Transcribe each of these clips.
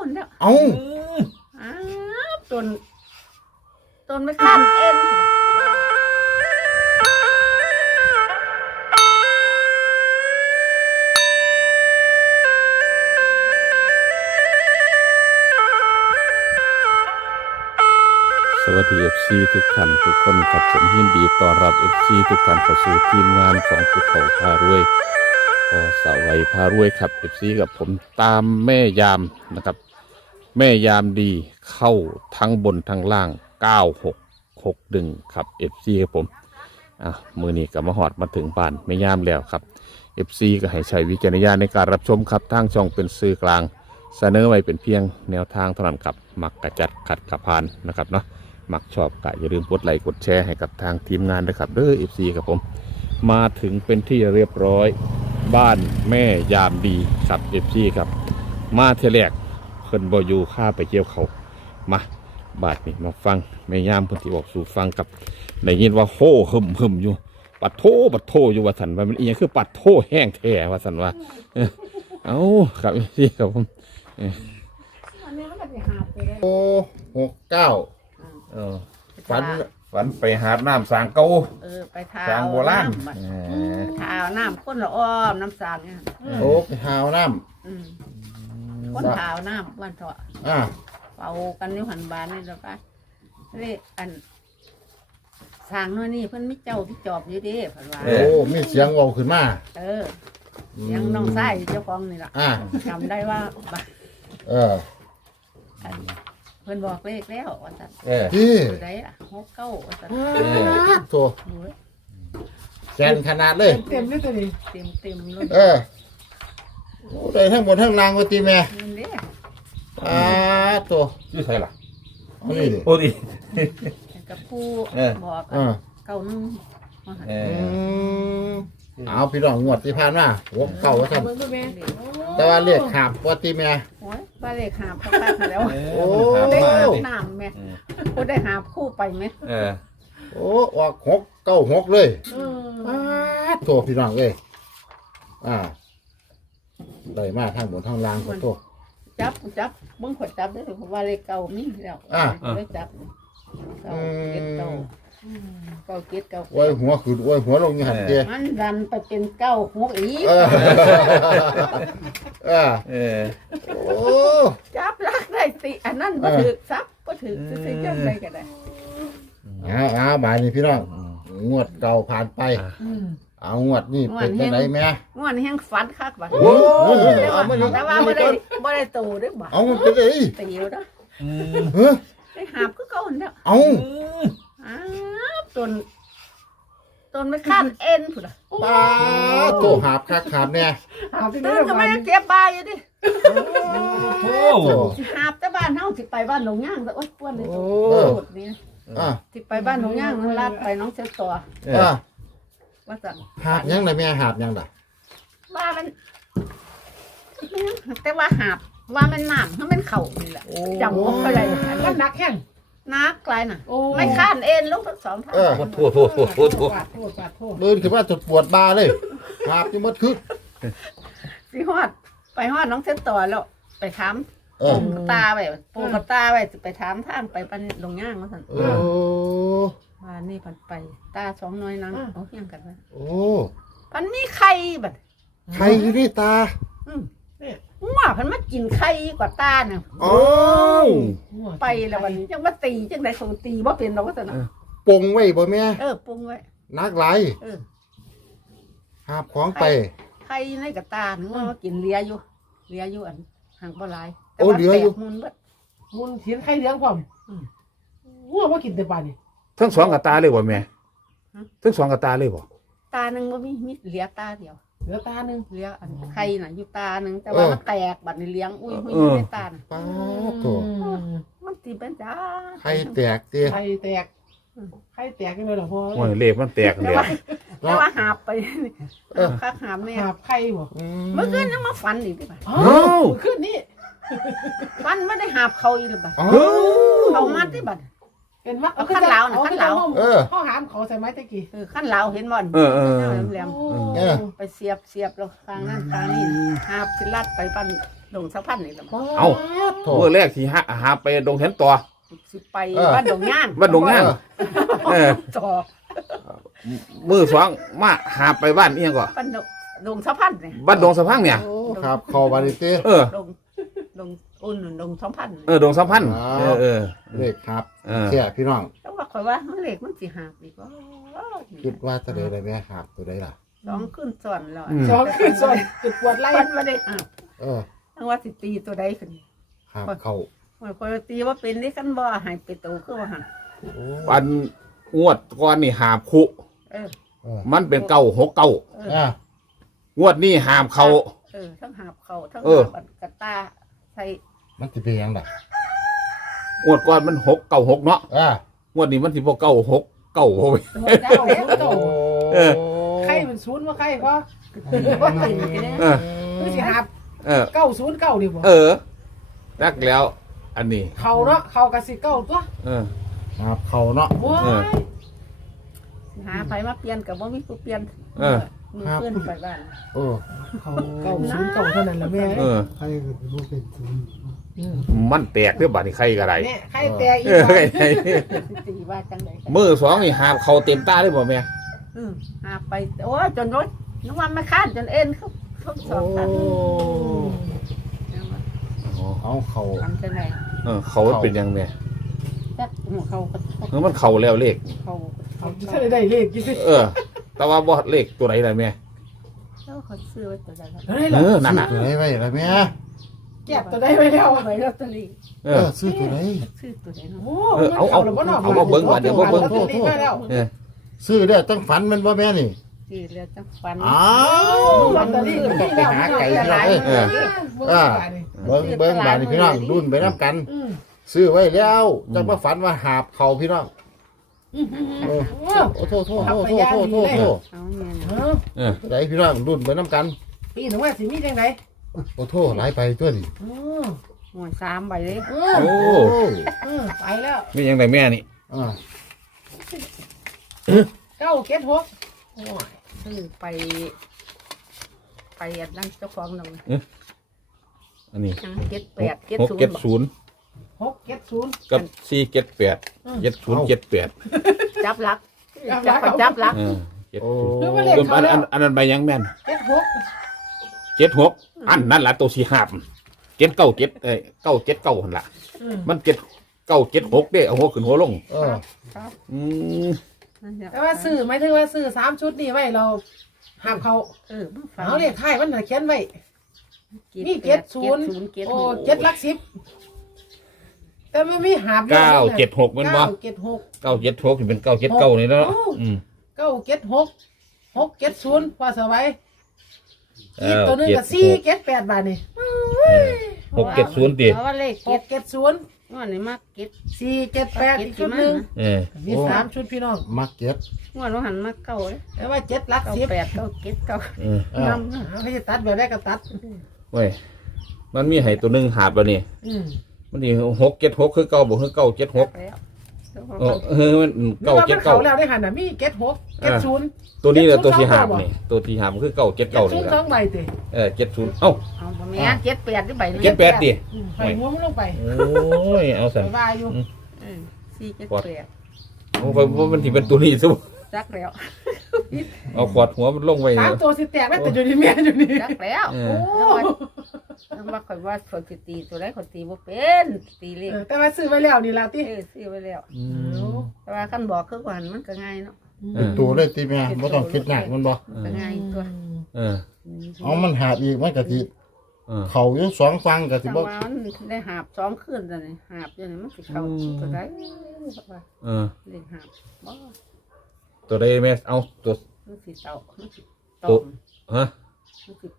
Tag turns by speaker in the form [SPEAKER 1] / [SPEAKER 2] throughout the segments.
[SPEAKER 1] เนี่ย
[SPEAKER 2] เอา
[SPEAKER 1] อ้าวตนไม่ข้ามเอ็น
[SPEAKER 3] สวัสดี FC ทุกท่านทุกคนครับผมยินดีต้อนรับ FC ทุกท่านเข้าสู่ทีมงานของผู้เฒ่าพารวยพอสาวัยพารวยครับ FC กับผมตามแม่ยามนะครับแม่ยามดีเข้าทั้งบนทั้งล่าง9661ครับ FC กับผมมือนี้ก็มาหอดมาถึงบ้านแม่ยามแล้วครับ FC ก็ให้ใช้วิจารณญาณในการรับชมครับทางช่องเป็นสื่อกลางเสนอไว้เป็นเพียงแนวทางเท่านั้นครับมักกระจัดขัดกระพานนะครับเนาะมักชอบก็อย่าลืมกดไลค์กดแชร์ให้กับทางทีมงานนะครับเด้อ FC ครับผมมาถึงเป็นที่เรียบร้อยบ้านแม่ยามดีครับ FC ครับมาเทแรกเพิ่นบ่อยู่ข้าไปเกี่ยวเขามาบาดนี้มาฟังแม่ยามเพิ่นที่บอกสู่ฟังกับได้ยินว่าโห่หึมอยู่ปัดโทอยู่ว่าสันว่ามันอีหยังคือปัดโทแห้งแท้ว่าสันว่าเอาครับ FC ครับผม
[SPEAKER 2] โอ้69ฝันไปหาน้ำสางเก่า
[SPEAKER 1] ไปทา
[SPEAKER 2] สางโบราณ
[SPEAKER 1] ทาน้ำข้นละอ้อมน้ำสางเนี่ย
[SPEAKER 2] โอ้ไปหาน้
[SPEAKER 1] ข้นทาน้ำวันเถาะเป่ากันอยู่หันบานนี่แล้วก็เรียกอันสางน้อยนี่เพิ่นไม่เจ้าพี่จอบอยู่ดิเพิ่นว่า
[SPEAKER 2] โอ้มีเสียงเว้าขึ้นมา
[SPEAKER 1] ยังน้องไส้เจ้าของนี่ล่ะจำได้ว่าเพิ่นบอกเลขแล้วว่าซั่น
[SPEAKER 2] ที่
[SPEAKER 1] ได้ล่ะ69ว่าซั่น
[SPEAKER 2] โตแกนขนาดเลย
[SPEAKER 1] เต็มเลยตัวนี้เต็มเลย
[SPEAKER 2] โอ้ได้ทั้งหมดทั้งรางว่าติแม่
[SPEAKER 1] นั่นเด้
[SPEAKER 2] โต
[SPEAKER 3] อยู่ไสล่ะ
[SPEAKER 2] นี่ดิ
[SPEAKER 3] โอ้ดิ
[SPEAKER 1] กับผู้บอก91
[SPEAKER 2] เอาพี่น้องงวดที่ผ่านมา69ว่าซั่นแต่ว่าเรียกขาบว่าติแม่
[SPEAKER 1] โอ้ยบ่เลขหาบคักๆแล้วโอ้ได้หาบน้ำแม่บ่ได้หาบคู่ไปแม่
[SPEAKER 2] โอ้ออก696เลยโตพี่น้องเอ้ยได้มาทางบนทางล่างขอโทษ
[SPEAKER 1] จับเบิ่งขดจับได้เพราะว่าเลขเก่ามีแล้วได้จับเก่าเก็ดเก่า
[SPEAKER 2] ไว้หัวขึ้นไว้หัวลงนี่หั่นเด้
[SPEAKER 1] มันดันไปเป็น96อีกโอ้จับลักได้ติอันนั้นบ่ถูกซับบ่ถูกสิจังได๋ก็ได้
[SPEAKER 2] บายนี่พี่น้องงวดเก่าผ่านไปเอางวดนี่เป็นจังได๋แม่
[SPEAKER 1] งวดนี้แฮงฝันคักบัดแต่ว่าบ่ได้โตเด้อบ่
[SPEAKER 2] เอามันเป็นได๋
[SPEAKER 1] ตีอยู่เด้อได้หาบคือเก่านั่นแหละ
[SPEAKER 2] เอา
[SPEAKER 1] ตนไม่ข้ามเอ็นพุ่น
[SPEAKER 2] ป้าโตหาบคักหาบแน่
[SPEAKER 1] ตนก็ไม่ได้เก็บบายอยู่ดิหาบแต่บ้านเฮาสิไปบ้านหนองย่างแต่โอ๊ยป้วนเลยตัวนี้สิไปบ้านหนองย่างมันลาดไปน้องเจ้าตัวว่าสั่ง
[SPEAKER 2] หาบยังไงแม่หาบยังล่ะ
[SPEAKER 1] ว่ามันแต่ว่าหาบว่ามันน้ำถ้ามันเข่านี่แหละจังว่าอะไร
[SPEAKER 4] มันนักแห้ง
[SPEAKER 1] นักไกลน่ะไม่ข้านเอ็นลูกทั้งสองท่าน
[SPEAKER 3] โทษ
[SPEAKER 2] เดินขึ้นมาจนปวดบ่าเลยหาบที่มดคึก
[SPEAKER 1] สิฮอดไปฮอดน้องเส้นต่อแล้วไปถามปูตาไว้ไปถามทางไปปันลงย่างว่าสั่นมานี่พันไปตาสองน้อยนางเอาเฮี้ยงกันไว้พันมีไข่บัด
[SPEAKER 2] ไข่อยู่นี่ตา
[SPEAKER 1] ว่าพันมากินไข่กว่าตาเนี่ยไปแล้ววันนี้ยังมาตีจังไดเขาตีว่าเป็นเราก็จะนะ
[SPEAKER 2] ปงไว้บ่แม่
[SPEAKER 1] ปงไว้
[SPEAKER 2] นักหลายหาบของไป
[SPEAKER 1] ไข่ในกระตาหนูว่ากินเลียอยู่อันห่างบ่หลาย
[SPEAKER 2] เหลืออยู่
[SPEAKER 4] มุนเห็นไข่เลี้ยงความว่ากินแต่ปลานี่
[SPEAKER 3] ทั้งสองกับตาเลยบ่แม่ทั้งสองกับตาเลยบ่
[SPEAKER 1] ตาหนึ่งบ่มีเหลือตาเดียว
[SPEAKER 4] เหลือตาหนึ่ง
[SPEAKER 1] เหลืออันไข่น่ะอยู่ตาหนึ่งแต่ว่ามันแตกบัดนี้เลี้ยงอุ้ยในตา
[SPEAKER 2] ป้าตัว
[SPEAKER 1] มันตีเป็นจ้า
[SPEAKER 2] ไข่แตกเตี้ย
[SPEAKER 4] ไข่แตกยังไงหรอพ่อ
[SPEAKER 3] โอ้ยเล็บมันแตกเลย
[SPEAKER 1] แต่ว่าหาบไปคักหาบเนี่ย
[SPEAKER 4] หาบไข่บ่
[SPEAKER 1] เมื่อคืนยังมาฝันอีกดิบ่
[SPEAKER 4] คืนนี้
[SPEAKER 1] ฝันไม่ได้หาบเขาอีกหรือบ่เขามัดดิบ่
[SPEAKER 4] เป็นมัด
[SPEAKER 1] ขั้นเหลาน่ะขั้นเหลา
[SPEAKER 4] ข้อหามเขาใส่ไม้ตะกี้
[SPEAKER 1] ขั้นเหลาเห็นบ่แหลมไปเสียบแล้วข้างนั้นข้างนี้หาบสิลัดไปปั้นดงสะพันนี่ล่ะ
[SPEAKER 3] เอ้า
[SPEAKER 2] โถ
[SPEAKER 3] เมื่อแรกที่หาไปดงเห็นต่อ
[SPEAKER 1] สิไปบ้านดงย่าง
[SPEAKER 3] บ้านดงย่าง เออ
[SPEAKER 1] ต่อ
[SPEAKER 3] มือสองมาหาไปบ้านเอียงก่อน
[SPEAKER 1] บ้านดงสะพันนี่
[SPEAKER 3] บ้านดงสะพังเนี่ย
[SPEAKER 2] โอ้ครับเข้าบาริเต้
[SPEAKER 3] เออ
[SPEAKER 1] ดงอุ่นดงสะพัน
[SPEAKER 3] ดงสะพันเออ
[SPEAKER 2] เลขครับ
[SPEAKER 3] เออ
[SPEAKER 2] แค่พี่น้อง
[SPEAKER 1] แต่ว่าข่อยว่ามันเลขมันสิหาบอีกว่า
[SPEAKER 2] คิดว่าจะได้อะไรแม่ครับตัวใดล่ะ
[SPEAKER 1] สองขึ้นซ้อนแล้ว
[SPEAKER 4] สองขึ้นส่วนจุดปวดไล่
[SPEAKER 1] มันบ่ได้หาบ
[SPEAKER 2] เออ
[SPEAKER 1] ทั้งว่าสิตีตัวใดขึ้น
[SPEAKER 2] ครับเข้า
[SPEAKER 1] ข่อยตีว่าเป็นนี่คันบ่ให้ไปโตคือว่าหั่น
[SPEAKER 2] โอ้
[SPEAKER 3] ปันงวดก่อนนี่หาบคุ
[SPEAKER 1] เออ
[SPEAKER 2] เออ
[SPEAKER 3] มันเป็นเก้าหกเก้า
[SPEAKER 1] เออ
[SPEAKER 2] อ่ะ
[SPEAKER 3] งวดนี้หาบเขา
[SPEAKER 1] ทั้งหาบเขาทั้ง
[SPEAKER 3] เออ
[SPEAKER 1] หาบกระตาใส่
[SPEAKER 2] มันจะเป็นยังไง
[SPEAKER 3] งวดก่อนมัน6 9 6เนาะ
[SPEAKER 2] อ่ะ
[SPEAKER 3] งวดนี้มันสิบ่9 6 9
[SPEAKER 1] ตัวเจ้าแล้ว
[SPEAKER 4] โต
[SPEAKER 3] เออ
[SPEAKER 4] ไข่เป็นศูนย์ว่าไข่เพราะ
[SPEAKER 1] ว่าตีเนี่ย
[SPEAKER 3] เออ
[SPEAKER 4] คือสิหับ
[SPEAKER 3] เออ
[SPEAKER 4] 909ดิบ่
[SPEAKER 3] รักแล้ว อันนี้
[SPEAKER 4] เขาเนาะเขากะสิเก้าตัว
[SPEAKER 3] เออ
[SPEAKER 2] ครับเข้าเนาะ
[SPEAKER 4] ว้า
[SPEAKER 3] เออ
[SPEAKER 4] ย
[SPEAKER 1] หาไผมาเปลี่ยนกับว่ามีผู้เปลี่ยน
[SPEAKER 3] เออ
[SPEAKER 1] มือเพื่อนไปบ้าน
[SPEAKER 2] โอ้
[SPEAKER 4] เขา909เท่านั้นละแม่
[SPEAKER 3] เออ
[SPEAKER 5] ใครก็รู้เป็นศูนย์
[SPEAKER 3] มันแตกเด้อบัดนี้ใครก็ได้
[SPEAKER 4] แม่ไข่แต่อี
[SPEAKER 3] เอก อ
[SPEAKER 4] ว่า
[SPEAKER 3] ใคร
[SPEAKER 1] สิตีว่าจังไดกัน
[SPEAKER 3] มือสองนี่หาบเขาเต็มตาได้บ่แม่
[SPEAKER 1] หาไปโอ้จนรถน้ำมันไม่ค้านจนเอ็นเขาสอบตัน
[SPEAKER 2] เอาเข้า
[SPEAKER 1] ทำจังได
[SPEAKER 3] เขาเป็นยังแม่
[SPEAKER 1] จักหัวเขาก็
[SPEAKER 3] เออมันเข้าแล้วเลข
[SPEAKER 1] เขา
[SPEAKER 4] เขาจะได้เลขกี่สิ
[SPEAKER 3] เออ แต่ว่าบ่เลขตัวไหนล่ะแม่
[SPEAKER 1] แล้วเขาซื้อไว้ตัวใดครับ
[SPEAKER 4] เฮ้ย
[SPEAKER 3] เอ
[SPEAKER 4] ล่ะ
[SPEAKER 3] อนั่นน่ะ
[SPEAKER 2] ตัวไหนไว้ล่ะแม่
[SPEAKER 4] เก็บตัวได้ไว้แล้ว
[SPEAKER 1] เอาไว้ลอตเตอรี่
[SPEAKER 3] เอ
[SPEAKER 2] เอ
[SPEAKER 3] อ
[SPEAKER 2] อซื้อตัวไหน
[SPEAKER 1] ซื้อตัวใดเนาะ
[SPEAKER 4] โอ้
[SPEAKER 3] เอามาเบิ่งก่อนเดี๋ยวมาเบิ่ง
[SPEAKER 4] โทษแล้ว
[SPEAKER 3] เออ
[SPEAKER 2] ซื้อได้ตั้งฝันมันบ่แม่นี่
[SPEAKER 1] ซื้อแล้วจังฟัน
[SPEAKER 2] อ้าว
[SPEAKER 4] ลอตเตอรี่
[SPEAKER 2] ต้องไปหาไก่พี่น้องเอ้ยเบิ่งบาดนี่พี่น้องรุ่นไปนํกัน ซื้อไว้แล้วจังมาฝันว่าหาบเขาพี่น้องโอ้โทษ
[SPEAKER 1] เอาเงี้ยนะ
[SPEAKER 3] เออ
[SPEAKER 2] ไหนพี่น้องรุ่นไปน้ำกัน
[SPEAKER 4] ปีหนึ่งว่าสิมีจังได
[SPEAKER 2] โอ้โทษหลายไปตัวนี่
[SPEAKER 1] หวย3ใบเลย
[SPEAKER 3] โอ้
[SPEAKER 4] ไปแล้ว
[SPEAKER 3] มียังไงแม่นี่
[SPEAKER 2] อ่า
[SPEAKER 4] 976
[SPEAKER 1] ซื้อไปอันนั้นเจ้าของนั่น
[SPEAKER 3] อันนี้
[SPEAKER 1] 78
[SPEAKER 3] 6 7 0
[SPEAKER 4] 670
[SPEAKER 3] กับ4 7 8 7 0 7 8
[SPEAKER 1] จับลักจับลัก
[SPEAKER 3] เออ7
[SPEAKER 2] โอ้
[SPEAKER 3] อันนั้นใบยังแม่น
[SPEAKER 4] 76
[SPEAKER 3] 76อันนั่นล่ะตัวสิหาบ7 9 79 7 9หั่นล่ะมัน7 9 7 6เด้เอาหัวขึ้นหัวลง
[SPEAKER 2] เออ
[SPEAKER 1] ครับ
[SPEAKER 3] อืม
[SPEAKER 4] แต่ว่าซื้อหมายถึงว่าซื้อ3ชุดนี้ไว้เราห้ามเขา
[SPEAKER 1] มันฟัง
[SPEAKER 4] เอาเลขท้ายมันน่ะเขียนไว้นี่70โอ้7หลัก10แต่มันมีหาบ
[SPEAKER 3] 9 7 6มันบ่
[SPEAKER 4] 976
[SPEAKER 3] 9 7 6เป็น9 7 9นี่แล้วเนาะอืม
[SPEAKER 4] 976 670ว่าสบายอีกตัวนึงก็478บาทนี่
[SPEAKER 3] 6 7 0ติ
[SPEAKER 1] เพราะว่าเลข
[SPEAKER 4] 670
[SPEAKER 1] 7งวดนี้มากเก็ต
[SPEAKER 4] 478อีกชุดนึง
[SPEAKER 3] เออ
[SPEAKER 4] มี3ชุดพี่น้อง
[SPEAKER 2] มาเก็ต
[SPEAKER 1] งวดว่าหันมาเก่าเลย
[SPEAKER 4] แต่ว่า7หลัก
[SPEAKER 1] เก่า
[SPEAKER 4] 10
[SPEAKER 1] แปดเก่าเก็ตเก่า
[SPEAKER 3] เออ
[SPEAKER 2] อ่า
[SPEAKER 1] นำ
[SPEAKER 4] เขาจะตัดแบบได้ก็ตัด
[SPEAKER 3] เว้ยมันมีให้ตัวหนึงหาบแล้วนี่ มันนี่6 7 6คือเก่าบ่คือ9 7 6
[SPEAKER 1] แล้ว
[SPEAKER 3] มัน
[SPEAKER 4] เก้า
[SPEAKER 3] 9
[SPEAKER 4] เจ็ด
[SPEAKER 3] 7
[SPEAKER 4] เก้า
[SPEAKER 3] 9
[SPEAKER 4] แล้วได้หันน่ะมีเจ็ดหกเจ็ดศูนย์
[SPEAKER 3] ตัวนี้แหละตัวที่หาบนี่ตัวที่หาบคือ9 7
[SPEAKER 4] เจ็ด
[SPEAKER 3] 9
[SPEAKER 4] ศู
[SPEAKER 3] นี่
[SPEAKER 4] นย์
[SPEAKER 3] ล่ะ
[SPEAKER 4] สองใบเตะ
[SPEAKER 3] 70เอ้า
[SPEAKER 1] เอาบ่แม่เก็ตแปดที่ใบ
[SPEAKER 3] 7 8ดิ
[SPEAKER 4] ใส่หัวมันลงไป
[SPEAKER 3] โอ้ยเอาสั่น
[SPEAKER 4] วายอยู่
[SPEAKER 1] 478
[SPEAKER 3] โอ้ยมันสิเป็นตัวนี้ซุ
[SPEAKER 1] จักแล้ว
[SPEAKER 3] เอาขวดหัวมันลงไว้
[SPEAKER 4] สามตัวสิแตกแล้วแต่อยู่ในเมียอยู่นี่
[SPEAKER 1] จักแล้ว
[SPEAKER 3] เอ
[SPEAKER 4] โอ้
[SPEAKER 3] อ
[SPEAKER 1] แล้วว่าข่อยว่าข่อยสิตีตัวใดข่อยตีบ่เป็นตีเลข
[SPEAKER 4] แต่ว่าซื้อไว้แล้วนี่ล่ะติ
[SPEAKER 1] ซื้อไว้แล้ว
[SPEAKER 3] อืม
[SPEAKER 1] แต่ว่าคันบอกคือว่ามันก็ง่ายเนาะ
[SPEAKER 2] เป็นตัวได้ตีแม่ไม่ต้องคิดหนักมันบ่
[SPEAKER 1] ก็ง่ายตัว
[SPEAKER 3] เออ
[SPEAKER 2] เอามันหาบอีกมันกะทิ
[SPEAKER 3] เออ
[SPEAKER 2] เขาอยู่สองฟังกะทิ
[SPEAKER 1] จัง
[SPEAKER 2] บ่
[SPEAKER 1] ว่ามันได้หาบ2คืนแล้วนี่หาบอยู่นี่มันสิเข้าตัวใด
[SPEAKER 3] เออ
[SPEAKER 1] เลขหาบบ่
[SPEAKER 3] ตัวใดแม่เอาตัว
[SPEAKER 1] มันสิเต่ามันสิ
[SPEAKER 3] ตัว ฮะ
[SPEAKER 1] มันสิ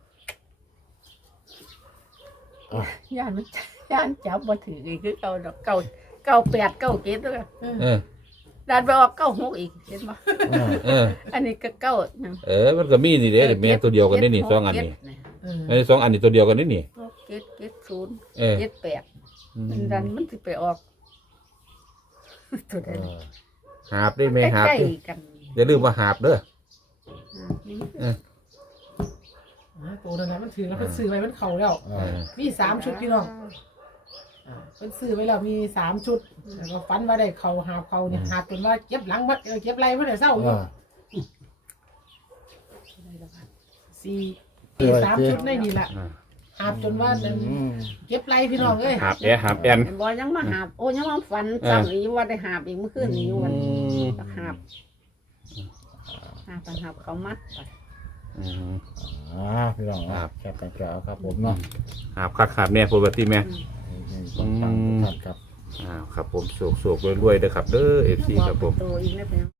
[SPEAKER 2] อ่ะ
[SPEAKER 1] ย่านมันย่านจับบ่ถืออีกคือเก่าดอก9 8 9 7ด้วย
[SPEAKER 3] เออ
[SPEAKER 1] ดันไปออก96อีกเห็นบ่
[SPEAKER 2] อ่า
[SPEAKER 3] เออ
[SPEAKER 1] อันนี้ก็9หยัง
[SPEAKER 3] มันก็มีนี่เด้แต่แม่ตัวเดียวกันนี่นี่สองอันนี่ไอ้สองอันนี่ตัวเดียวกันนี่นี่
[SPEAKER 1] 7
[SPEAKER 3] เออ
[SPEAKER 1] 0 78มันดันมันสิไปออกตัวใด
[SPEAKER 3] หาบได้แม่หาบ
[SPEAKER 1] ใกล้
[SPEAKER 3] เด้อ
[SPEAKER 1] ๆกัน
[SPEAKER 3] อย่าลืมว่าหาบเด้อ
[SPEAKER 1] นี่
[SPEAKER 3] เออ
[SPEAKER 4] ตัวนั้นนะมันถือแล้วเพิ่นซื้อไว้มันเข่าแล้ว มี3 ชุดพี่น้องเพิ่นซื้อไว้แล้วมี3 ชุดแล้วก็ฝันว่าได้เข่าหาบเข่าเนี่ยหาบจนว่าเก็บหลังวัดเก็บไรบ่ได้เศร้าอยู่3 ชุดในนี่ล่ะหาบจนว่านั่นเก็บไรพี่น้องเอ้ย
[SPEAKER 3] หาบหาบแอน
[SPEAKER 1] บ่ยังมาหาบโอ้ยังมาฝันจำอีกว่าได้หาบอีกเมื่อคืนนี้วันหาบเขามัดไป
[SPEAKER 2] พี่น้องแคปกันแล้วครับผมเนาะ
[SPEAKER 3] หาบคักหาบแน่ปกติแม่
[SPEAKER 2] ฟังทุกท่านครับ
[SPEAKER 3] ครับผมโศกรวยๆเด้อครับเด้อ FC ครับผม
[SPEAKER 1] ตัวอีกนะเพียง